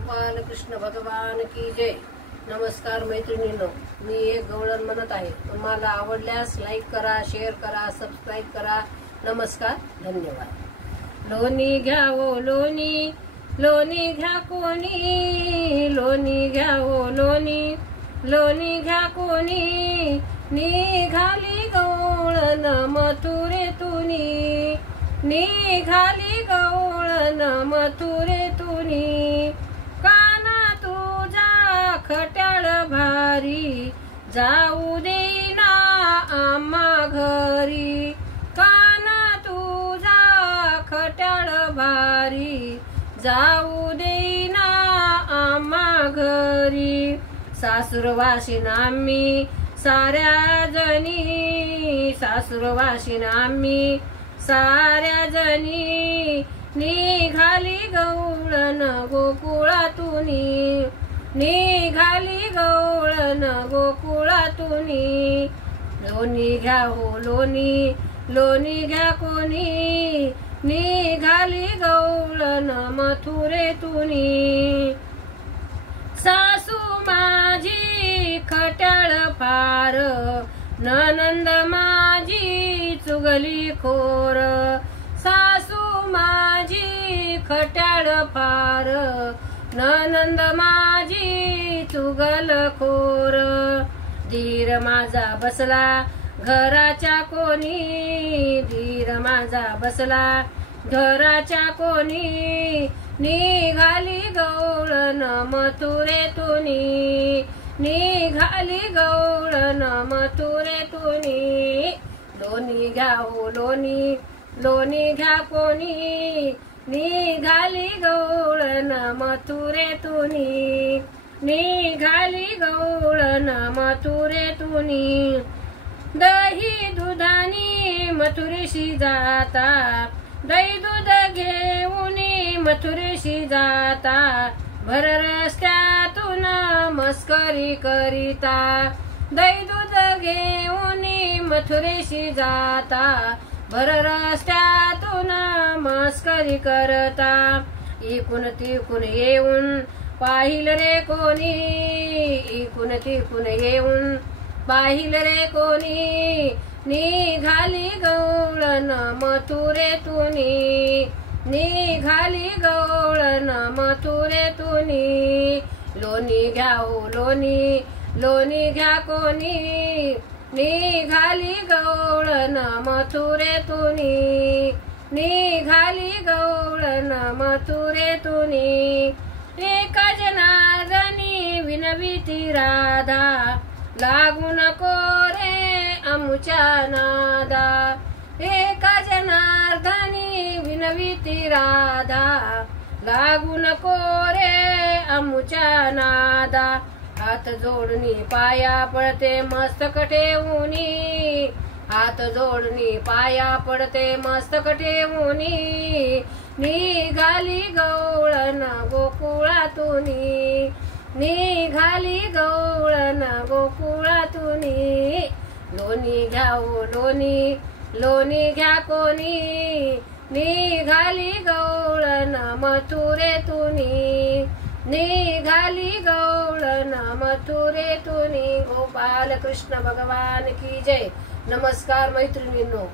गोपाल कृष्ण भगवान की जय। नमस्कार मैत्रिणींनो, मी एक गवळण म्हणत आहे। तुम्हाला आवडल्यास लाईक करा, शेअर करा, सबस्क्राईब करा। नमस्कार, धन्यवाद। लोणी घ्या ओ लोणी, लोणी घ्या कोणी, लोणी घ्या ओ लोणी, लोणी घ्या कोणी। निघाली गवळण मथुरेतुनी, निघाली गवळण मथुरेतुनी। काना तुझा खट्याळ भारी, जाऊ देईना आम्हा घरी। काना तुझा खट्याळ भारी, जाऊ देईना आम्हा घरी। सासुरवाशीन आम्ही साऱ्या जणी, सासुरवाशीन आम्ही साऱ्या जणी। निघाली गवळण गोकुळातुनी, निघाली गवळण गोकुळातुनी। लोणी घ्या हो लोणी, लोणी घ्या कोणी। निघाली गवळण मथुरेतुनी। सासू माझी खट्याळ फार, ननंद माझी चुगली खोर। सासू माझी खट्याळ फार, ननंद माझी चुगल खोर। धीर माझा बसला घराच्या कोणी, धीर माझा बसला घराच्या कोणी। निघाली गवळण मथुरेतुनी, निघाली गवळण मथुरेतुनी। लोणी घ्या हो लोणी, लोणी घ्या कोणी। निघाली गवळण मथुरेतुनी, निघाली गवळण मथुरेतुनी। दही दुधानी मथुरेशी जाता, दही दूध घेऊन मथुरेशी जाता। भर रस्त्यातून मस्करी करिता, दही दूध घेऊन मथुरेशी जाता। भर रस्त्यातून मस्करी करता। इकून तिकून येऊन पाहिल रे कोणी, इकून तिकून येऊन पाहिल रे कोणी। निघाली गवळण मथुरेतुनी, निघाली गवळण मथुरेतुनी। लोणी घ्या हो लोणी, लोणी घ्या कोणी। निघाली गवळण मथुरेतुनी, निघाली गवळण मथुरेतुनी। एका जनार्दनी विनविती राधा, लागू नको रे आमुच्या नादा। एका जनार्दनी विनविती राधा, लागू नको रे आमुच्या नादा। हात जोडणी पाया पडते मस्तक ठेवूनी, हात जोडणी पाया पडते मस्तक ठेवूनी। निघाली गवळण गोकुळातुनी, निघाली गवळण गोकुळातुनी। लोणी घ्या हो लोणी, लोणी घ्या कोणी। निघाली गवळण मथुरेतुनी, निघाली गवळण मथुरेतुनी। गोपाल कृष्ण भगवान की जय। नमस्कार मैत्रिणींनो।